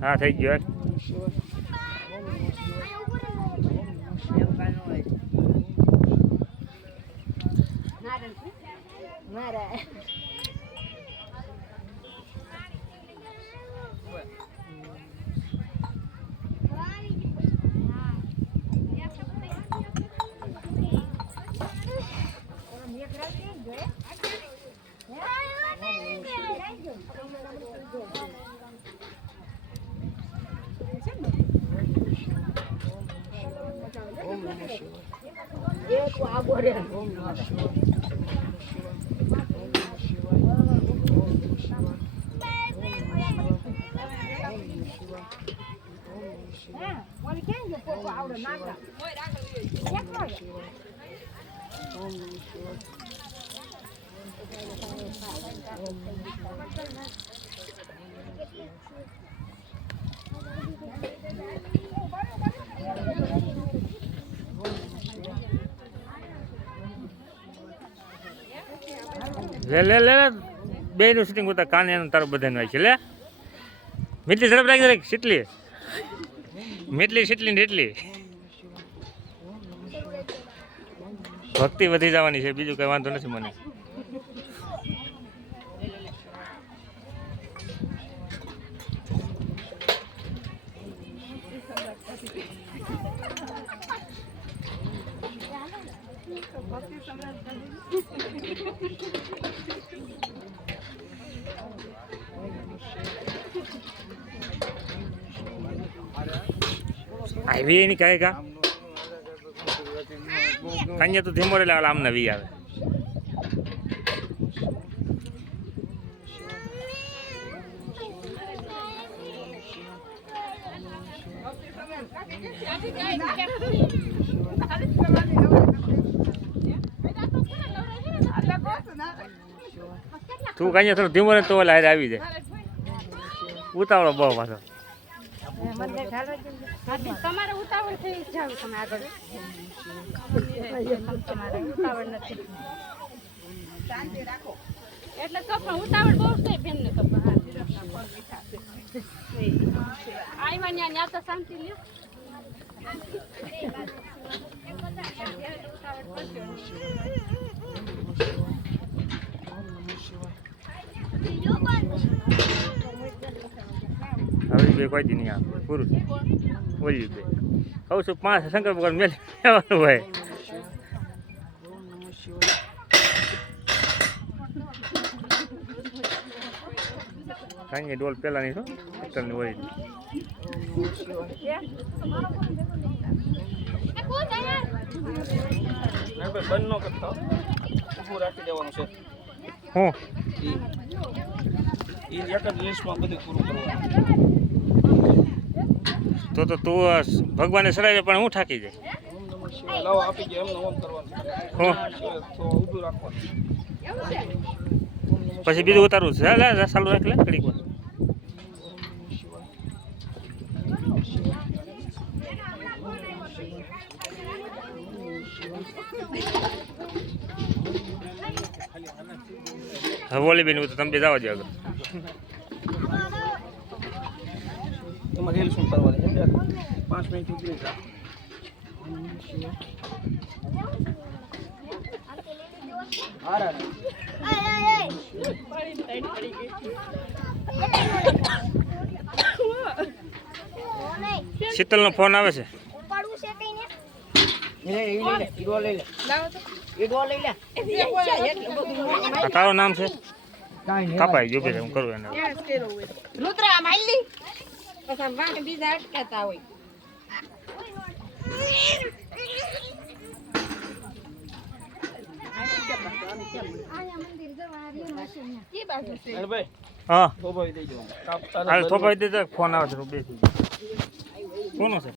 હા થઈ ગયો લે બે નું શૂટિંગ ઉતાર કાને તારું બધાનું હોય છે લે મીટલી ઝડપ રાખી દે સીટલી સીટલી ને એટલી ભક્તિ વધી જવાની છે બીજું કઈ વાંધો નથી મને આવી એની કહે કા કન્યા તો ધીમો રે આમ નવી આવે તું કન્યા થોડો ધીમો રે તો લારે આવી જાય ઉતાવળો બહુ પાછો તમારે ઉતાવળ થઈ જાવ તમે આગળ તમારે ઉતાવળ નથી શાંતિ રાખો એટલે તો પણ ઉતાવળ બહુ છે બેન ને તો હા ધીરજના પગ મીઠા છે આઈવા ન્યા તો શાંતિ લ્યો હવે બે કોઈ દી નહીં આવે પૂરું બોલ્યું બે કહું છું 5 શંકર ભગવાન મેં લેવાનું હોય કાંઈ ડોલ પેલા નહીં છો પિત્તળની હોય બંધ ન કરતા ઊભું રાખી દેવાનું છે હું એ એક જ લિસ્ટમાં બધું પૂરું કરવાનું તો તું ભગવાને સડાવે પણ હું થાકી જાય લાવો આપી ગયા એમને ઓમ કરવાનું હું તો ઊભું રાખવાનું પછી બીજું ઉતારવું છે લે ચાલુ રાખ લે ઘડીક વાર હવોલી બેન તો તમે બે જવા દો આગળ એમાં રીલ શું કરવાની 5 મિનિટ ઉતરી જા શીતલ નો ફોન આવે છે તારું નામ છે કપાઈ જો હું કરું એને રુદ્રા માઈલી પછી વાંક બીજા અટકાતા હોય હા થોભાઈ દઈ જવાનું હાલ થોભાઈ દે ફોન આવે છે બેસી કોનો છે